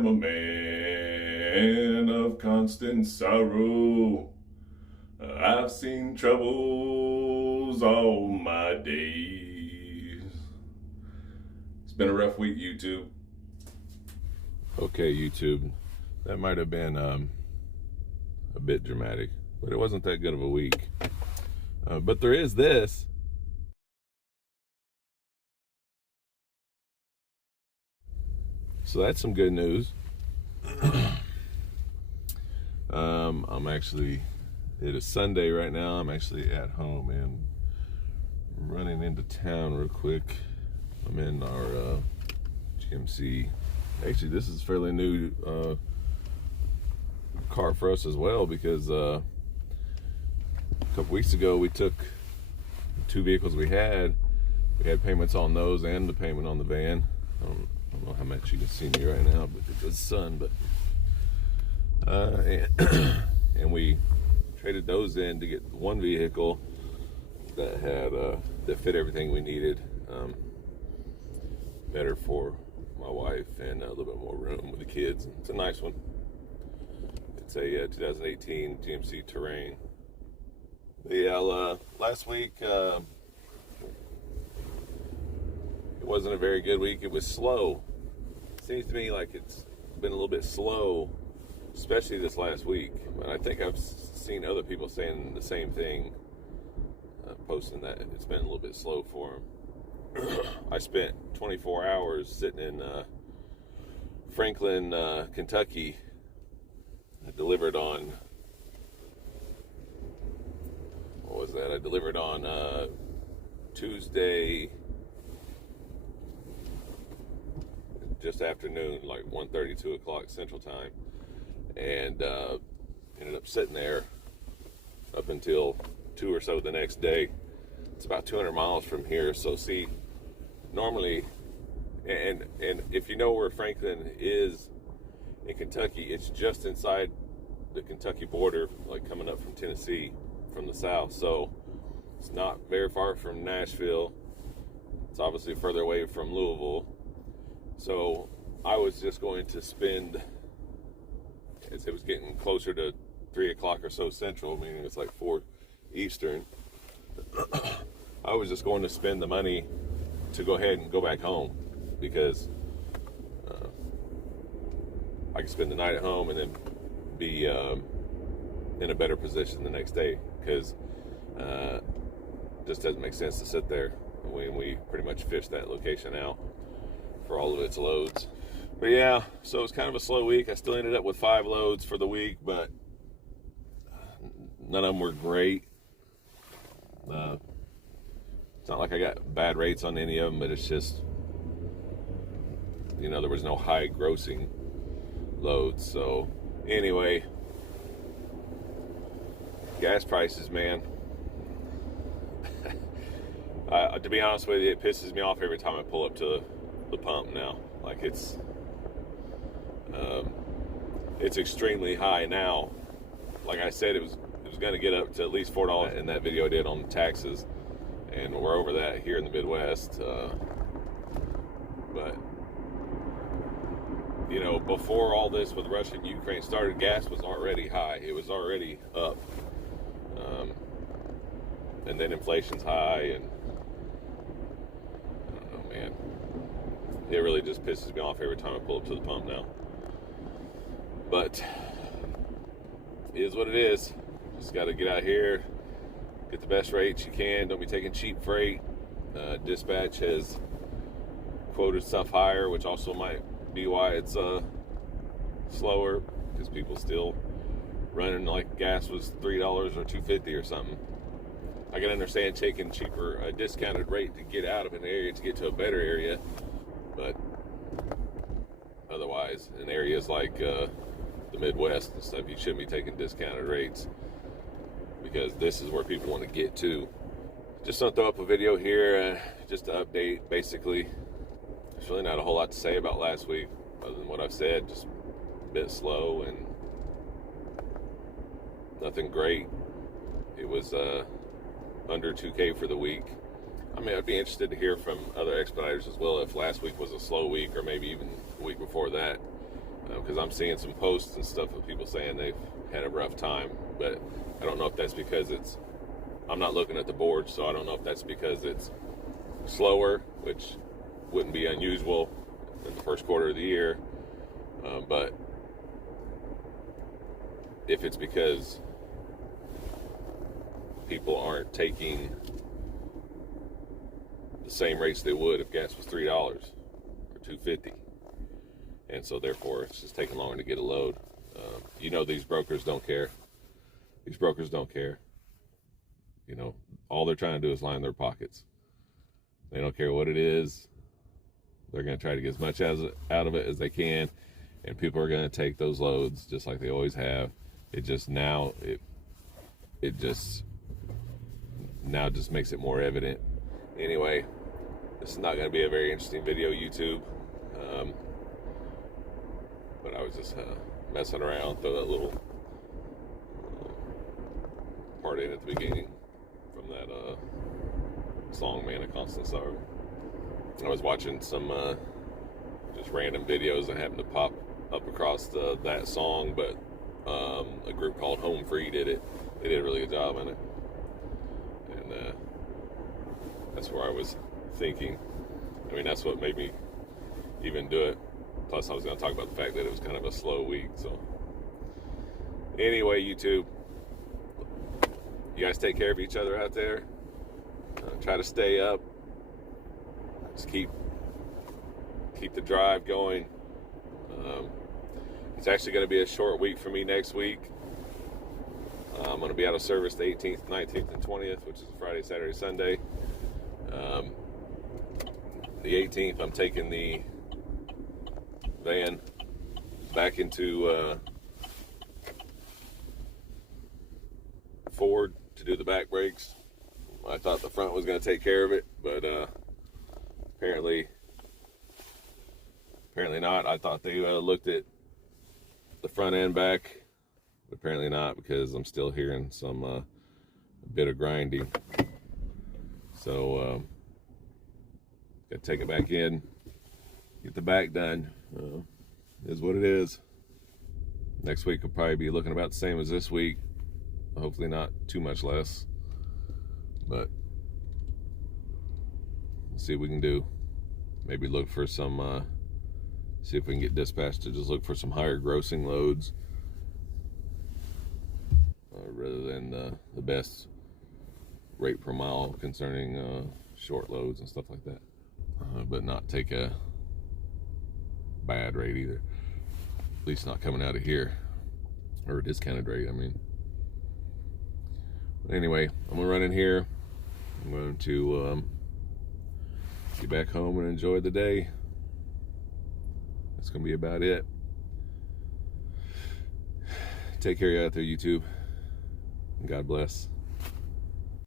am a man of constant sorrow. I've seen troubles all my days. It's been a rough week, YouTube. Okay, YouTube, that might have been a bit dramatic, but it wasn't that good of a week. But there is this. So that's some good news. I'm actually, it is Sunday right now. I'm actually at home and running into town real quick. I'm in our GMC. Actually, this is fairly new car for us as well, because a couple weeks ago we took the two vehicles we had payments on those and the payment on the van. I don't know how much you can see me right now, but it's the sun. But and we traded those in to get one vehicle that had that fit everything we needed, better for my wife and a little bit more room with the kids. It's a nice one. It's a 2018 GMC Terrain. Yeah, last week it wasn't a very good week. It was slow. Seems to me like it's been a little bit slow, especially this last week. And I think I've seen other people saying the same thing, posting that it's been a little bit slow for them. I spent 24 hours sitting in Franklin, Kentucky. I delivered on, what was that? I delivered on Tuesday, just afternoon, like 1:30, 2 o'clock Central Time, and ended up sitting there up until 2 or so the next day. It's about 200 miles from here. So see, normally, and if you know where Franklin is in Kentucky, it's just inside the Kentucky border, like coming up from Tennessee from the south. So it's not very far from Nashville. It's obviously further away from Louisville. So I was just going to spend, as it was getting closer to 3 o'clock or so Central, meaning it's like 4 Eastern, I was just going to spend the money to go ahead and go back home, because I could spend the night at home and then be in a better position the next day, because it just doesn't make sense to sit there when we pretty much fished that location out for all of its loads. But yeah, so it's kind of a slow week. I still ended up with 5 loads for the week, but none of them were great. It's not like I got bad rates on any of them, but it's just, there was no high grossing loads. So anyway, gas prices, man. To be honest with you, it pisses me off every time I pull up to the pump now. Like it's extremely high now. Like I said, it was going to get up to at least $4 in that video I did on taxes, and we're over that here in the Midwest. But before all this with Russia and Ukraine started, gas was already high. It was already up, and then inflation's high, and I don't know, man. It really just pisses me off every time I pull up to the pump now. But it is what it is. Just got to get out here, get the best rates you can. Don't be taking cheap freight. Dispatch has quoted stuff higher, which also might be why it's slower, because people still running like gas was $3 or $2.50 or something. I can understand taking a discounted rate to get out of an area to get to a better area, but otherwise, in areas like the Midwest and stuff, you shouldn't be taking discounted rates, because this is where people want to get to. Just gonna throw up a video here, just to update. Basically, there's really not a whole lot to say about last week, other than what I've said. Just a bit slow and nothing great. It was under 2K for the week. I mean, I'd be interested to hear from other expediters as well if last week was a slow week, or maybe even the week before that. because I'm seeing some posts and stuff of people saying they've had a rough time, but I don't know if that's because I'm not looking at the board, so I don't know if that's because it's slower, which wouldn't be unusual in the first quarter of the year, but if it's because people aren't taking the same rates they would if gas was $3 or $2.50, and so therefore it's just taking longer to get a load. These brokers don't care. These brokers don't care. All they're trying to do is line their pockets. They don't care what it is. They're going to try to get as much out of it as they can, and people are going to take those loads just like they always have. It just now just makes it more evident. Anyway, this is not going to be a very interesting video, YouTube. But I was just messing around, throw that little part in at the beginning from that song, Man of Constant Sorrow. I was watching some just random videos that happened to pop up across that song, but a group called Home Free did it. They did a really good job in it, and that's where I was thinking. I mean, that's what made me even do it. Plus, I was going to talk about the fact that it was kind of a slow week. So, anyway, YouTube, you guys take care of each other out there. Try to stay up. Just keep the drive going. It's actually going to be a short week for me next week. I'm going to be out of service the 18th, 19th, and 20th, which is Friday, Saturday, Sunday. The 18th, I'm taking the van back into Ford to do the back brakes. I thought the front was going to take care of it, but apparently not. I thought they looked at the front and back, but apparently not, because I'm still hearing some a bit of grinding. So got to take it back in, get the back done. Is what it is. Next week will probably be looking about the same as this week. Hopefully not too much less, but we'll see what we can do. Maybe look for some see if we can get dispatched to just look for some higher grossing loads, rather than the best rate per mile concerning short loads and stuff like that, but not take a bad rate either, at least not coming out of here, or a discounted rate, I mean. But anyway, I'm gonna run in here. I'm going to get back home and enjoy the day. That's gonna be about it. Take care out there, YouTube, and God bless.